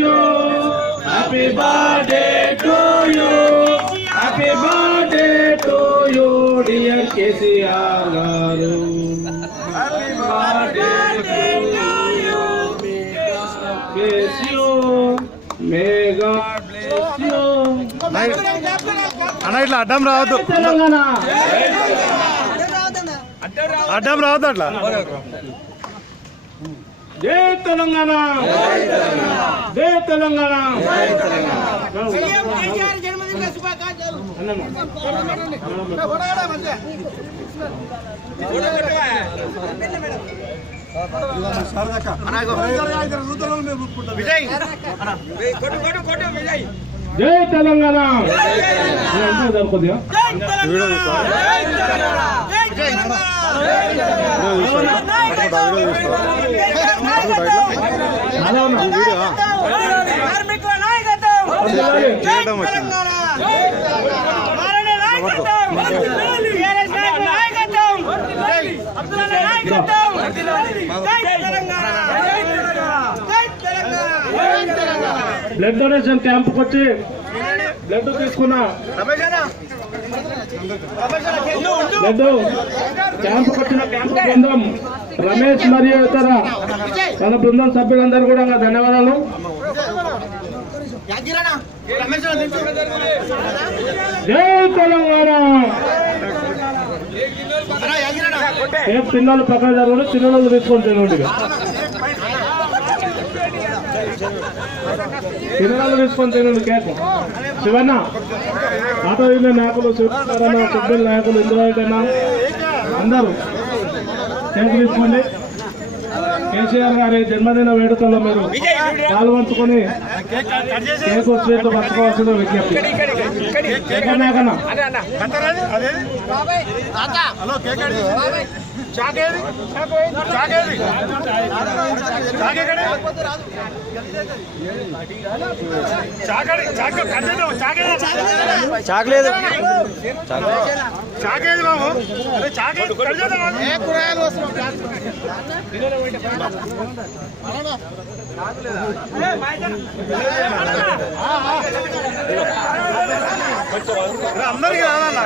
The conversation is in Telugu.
you. Happy birthday to you. Happy birthday to you, dear KCR garu. Happy birthday to you. Bless you. May God bless you. అన్న ఇట్లా అడ్డం రావద్దు, తెలంగాణ అడ్డం రావద్దు అట్లా. జై తెలంగాణ, జై తెలంగాణ. జై తెలంగాణ. కొద్దిగా బ్లడ్ డొనేషన్ క్యాంప్కి వచ్చి బ్లడ్ తీసుకున్నా. బ్లడ్ క్యాంప్కి వచ్చిన క్యాంప్ బృందం రమేష్ మరియు ఇతర తన బృందం సభ్యులందరూ కూడా ధన్యవాదాలు. జై తెలంగాణ. ఏం పిల్లలు పక్కన జరగదు, చిన్నలు తీసుకొని తినండి. తిరణాలు తీసుకొని తినండి. కేక్ శివన్న, ఆటో యూనియన్ నాయకులు, శివన్న సభ్యుల నాయకులు, ఇందులో అందరూ కేక్ తీసుకోండి. కేసీఆర్ గారి జన్మదిన వేడుకల్లో మీరు పాల్గొంచుకొని కేక్ స్వీట్లు పట్టుకోవాల్సిన విజ్ఞప్తి. నాకన్నా చాకలేదు చాకేది బాబు, చాకేది అందరికి రావాలన్నా.